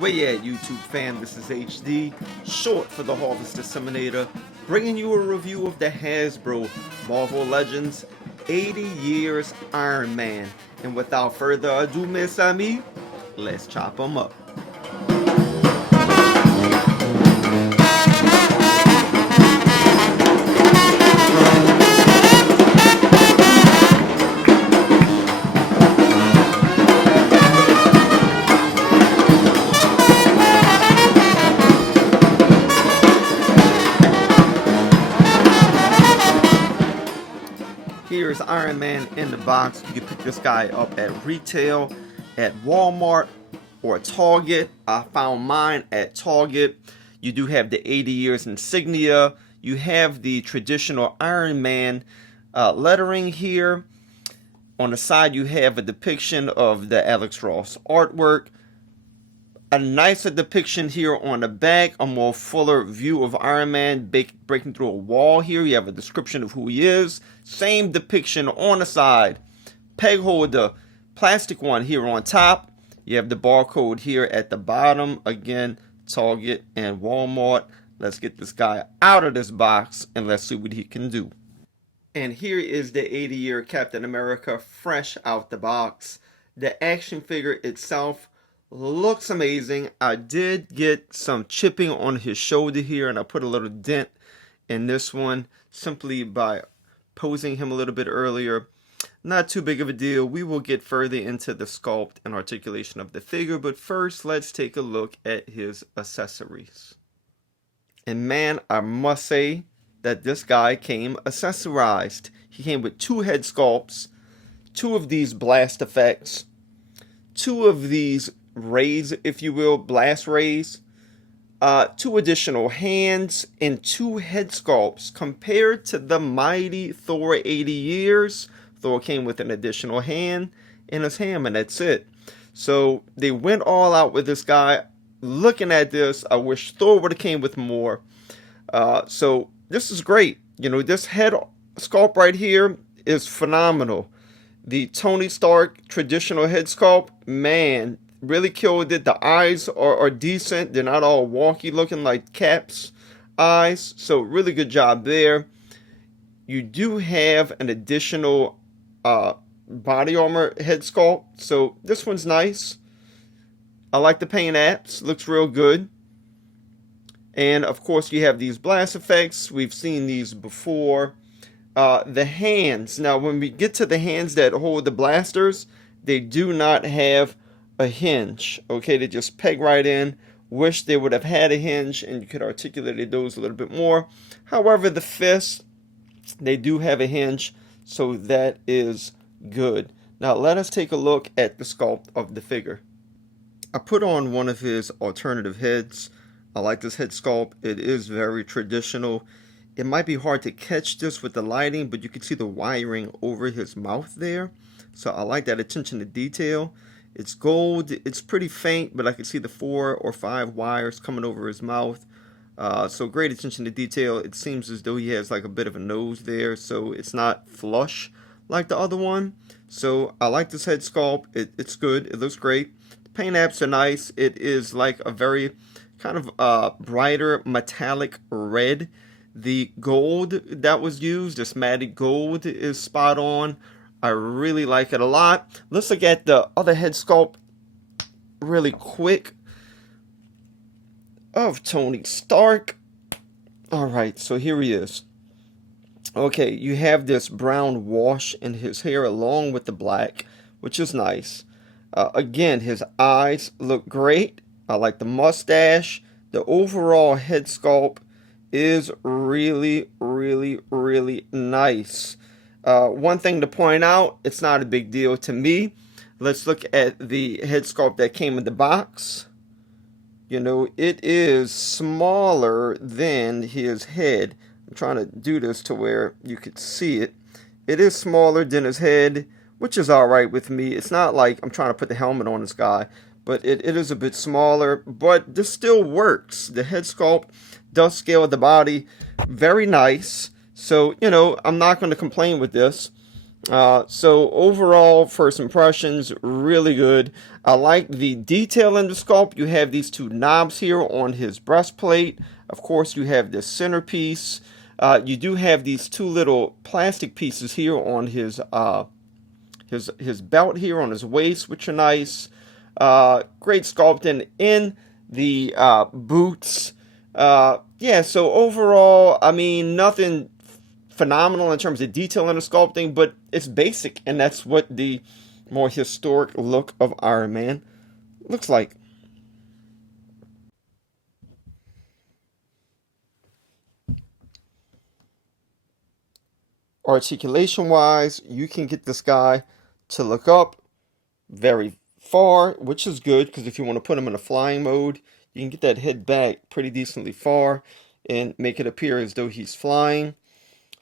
Where you at, YouTube fam? This is HD, short for the Harvest Disseminator, bringing you a review of the Hasbro Marvel Legends 80 Years Iron Man. And without further ado, mes amis, let's chop them up. Here's Iron Man in the box. You can pick this guy up at retail, at Walmart, or Target. I found mine at Target. You do have the 80 years insignia. You have the traditional Iron Man lettering here. On the side, you have a depiction of the Alex Ross artwork. A nicer depiction here on the back, a more fuller view of Iron Man breaking through a wall here. You have a description of who he is. Same depiction on the side. Peg holder, plastic one here on top. You have the barcode here at the bottom. Again, Target and Walmart. Let's get this guy out of this box and let's see what he can do. And here is the 80-year Captain America fresh out the box. The action figure itself looks amazing. I did get some chipping on his shoulder here, and I put a little dent in this one simply by posing him a little bit earlier. Not too big of a deal. We will get further into the sculpt and articulation of the figure, but first let's take a look at his accessories. And man, I must say that this guy came accessorized. He came with 2 head sculpts, 2 of these blast effects, 2 of these rays, if you will, blast rays, 2 additional hands, and 2 head sculpts. Compared to the mighty Thor 80 years, Thor came with an additional hand and his hammer, and that's it. So they went all out with this guy. Looking at this, I wish Thor would have came with more. So this is great. You know, this head sculpt right here is phenomenal. The Tony Stark traditional head sculpt, man, really killed it. The eyes are decent. They're not all wonky looking like Cap's eyes. So really good job there. You do have an additional body armor head sculpt. So this one's nice. I like the paint apps. Looks real good. And of course you have these blast effects. We've seen these before. The hands. Now when we get to the hands that hold the blasters, they do not have a hinge. Okay, they just peg right in. Wish they would have had a hinge and you could articulate those a little bit more. However, the fists, they do have a hinge, so that is good. Now let us take a look at the sculpt of the figure. I put on one of his alternative heads. I like this head sculpt. It is very traditional. It might be hard to catch this with the lighting, but you can see the wiring over his mouth there. So I like that attention to detail. It's gold. It's pretty faint, but I can see the 4 or 5 wires coming over his mouth. So great attention to detail. It seems as though he has like a bit of a nose there, so it's not flush like the other one. So I like this head sculpt. It's good. It looks great. The paint apps are nice. It is like a very kind of brighter metallic red. The gold that was used, this matted gold, is spot on. I really like it a lot. Let's look at the other head sculpt really quick of Tony Stark. Alright, so here he is. Okay, you have this brown wash in his hair along with the black, which is nice. Again, his eyes look great. I like the mustache. The overall head sculpt is really, really, really nice. One thing to point out, it's not a big deal to me. Let's look at the head sculpt that came in the box. You know, it is smaller than his head. I'm trying to do this to where you could see it. It is smaller than his head, which is alright with me. It's not like I'm trying to put the helmet on this guy, but it is a bit smaller, but this still works. The head sculpt does scale the body very nice. So, you know, I'm not going to complain with this. So overall, first impressions, really good. I like the detail in the sculpt. You have these two knobs here on his breastplate. Of course, you have this centerpiece. You do have these two little plastic pieces here on his belt here on his waist, which are nice. Great sculpting in the boots. Yeah, so overall, I mean, nothing phenomenal in terms of detail in the sculpting, but it's basic, and that's what the more historic look of Iron Man looks like. Articulation wise, you can get this guy to look up very far, which is good because if you want to put him in a flying mode, you can get that head back pretty decently far and make it appear as though he's flying.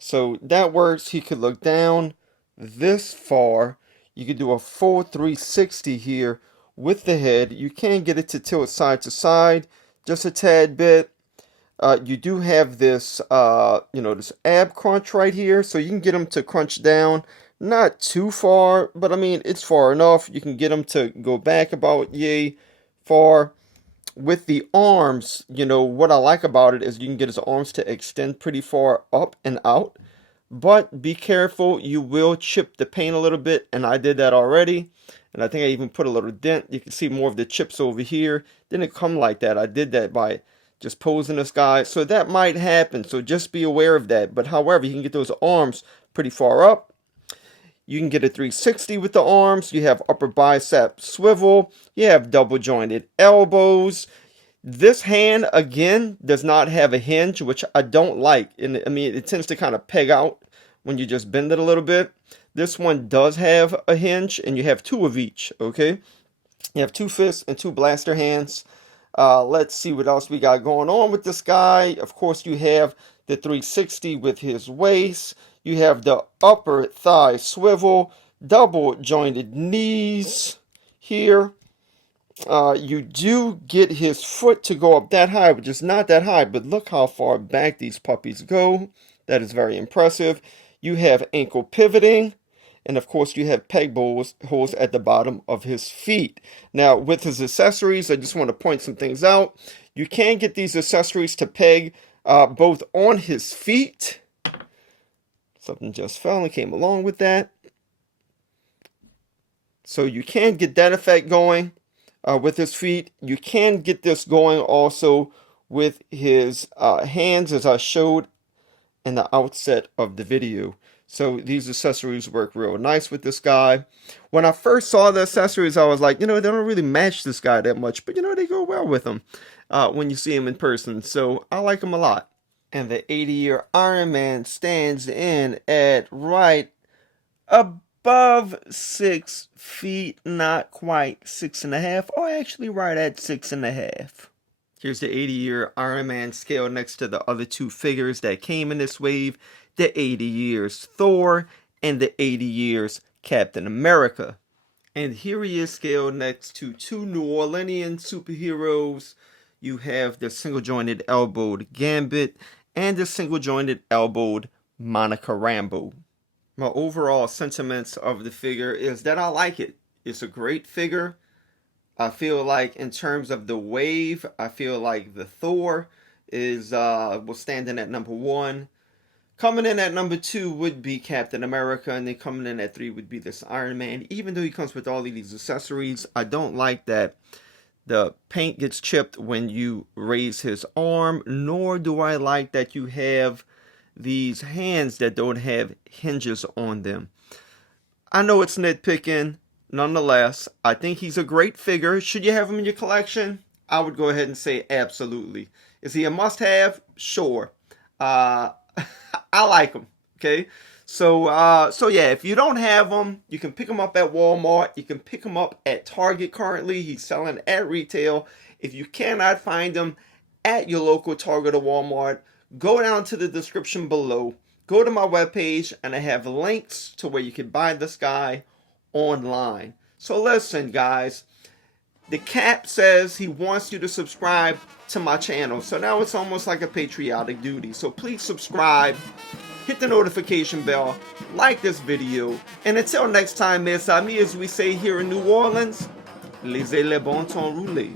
So that works. He could look down this far. You could do a full 360 here with the head. You can get it to tilt side to side just a tad bit. You do have this, this ab crunch right here, so you can get him to crunch down, not too far, but I mean, it's far enough. You can get him to go back about yay far. With the arms, what I like about it is you can get his arms to extend pretty far up and out, but be careful, you will chip the paint a little bit, and I did that already, and I think I even put a little dent. You can see more of the chips over here. Didn't come like that. I did that by just posing this guy, so that might happen, so just be aware of that. But however, you can get those arms pretty far up. You can get a 360 with the arms. You have upper bicep swivel. You have double jointed elbows. This hand, again, does not have a hinge, which I don't like. And I mean, it tends to kind of peg out when you just bend it a little bit. This one does have a hinge, and you have two of each, okay? You have two fists and two blaster hands. Let's see what else we got going on with this guy. Of course, you have the 360 with his waist. You have the upper thigh swivel, double jointed knees here. You do get his foot to go up that high, which is not that high, but look how far back these puppies go. That is very impressive. You have ankle pivoting. And of course, you have peg holes at the bottom of his feet. Now, with his accessories, I just want to point some things out. You can get these accessories to peg both on his feet. Something just fell and came along with that. So you can get that effect going with his feet. You can get this going also with his hands, as I showed in the outset of the video. So these accessories work real nice with this guy. When I first saw the accessories, I was like, they don't really match this guy that much, but they go well with him when you see him in person. So I like him a lot. And the 80-year Iron Man stands in at right above 6 feet, not quite 6.5, or actually right at 6.5. Here's the 80-year Iron Man scale next to the other two figures that came in this wave. The 80 years Thor and the 80 years Captain America. And here he is scaled next to two New Orleanian superheroes. You have the single jointed elbowed Gambit and the single jointed elbowed Monica Rambeau. My overall sentiments of the figure is that I like it. It's a great figure. I feel like in terms of the wave, I feel like the Thor is was standing at number 1. Coming in at number 2 would be Captain America, and then coming in at 3 would be this Iron Man. Even though he comes with all of these accessories, I don't like that the paint gets chipped when you raise his arm, nor do I like that you have these hands that don't have hinges on them. I know it's nitpicking. Nonetheless, I think he's a great figure. Should you have him in your collection? I would go ahead and say absolutely. Is he a must-have? Sure. I like them. Okay, so yeah, if you don't have them, you can pick them up at Walmart. You can pick them up at Target. Currently, he's selling at retail. If you cannot find them at your local Target or Walmart, go down to the description below. Go to my webpage, and I have links to where you can buy this guy online. So listen, guys. The Cap says he wants you to subscribe to my channel. So now it's almost like a patriotic duty. So please subscribe hit the notification bell, like this video, and until next time, mes amis, as we say here in New Orleans, laissez le bon temps rouler.